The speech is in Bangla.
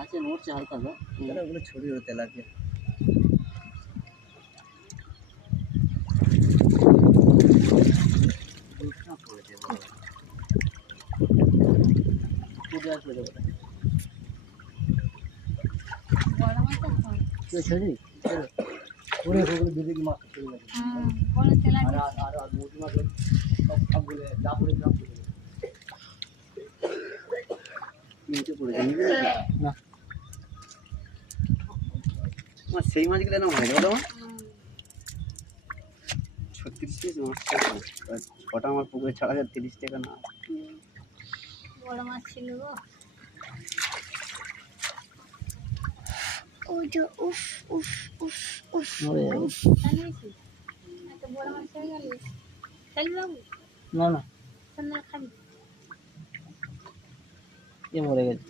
আছে নড়ছে হালকা হালকা, তাহলে ওগুলো ছড়িয়ে হতে লাগে। সেই মাছগুলো না হয় দাদা 36 পিস মাছ, ওটা আমার পুকুরে ছাড়া যায় 30 টাকা না। বড় মাছ ছিল গো। ওজো উফ উফ উফ উফ উফ জানিস এত বড় মাছ হয়ে গেল। চল বাবু না না সামনে খাবি এ মরে গেছে।